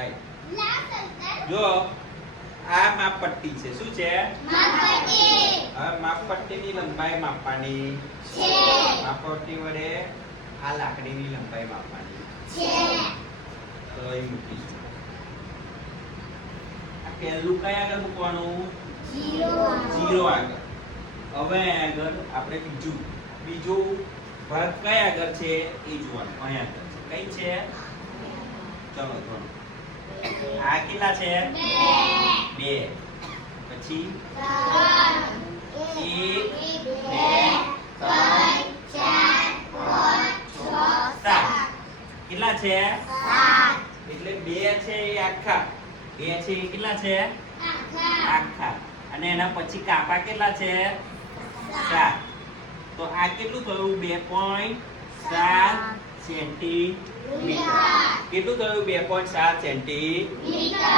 લંબાઈ. જો આ માપપટ્ટી છે. શું છે? હવે માપપટ્ટીની લંબાઈ માપવાની છે. માપપટ્ટી વડે આ લાકડીની લંબાઈ માપવાની છે. તો એ મૂકીશું. આ પહેલું કયા આગળ મૂકવાનું? 0 આગળ. હવે આગળ આપણે બીજો ભાગ કયા આગળ છે એ જોવાનું. અહીંયા આગળ છે. કઈ છે? ચલો ધોરણ. આ કેટલા છે? 2. પછી 1 2 3 4 5 6 7 કેટલા છે? 7. એટલે 2 છે એ આખા. 2 છે એ કેટલા છે? આખા. અને એના પછી કાપા કેટલા છે? 7. તો આ કેટલું થયું? 2.7 સેન્ટીમીટર. કેટલું થયું? 2.7 સેન્ટીમીટર.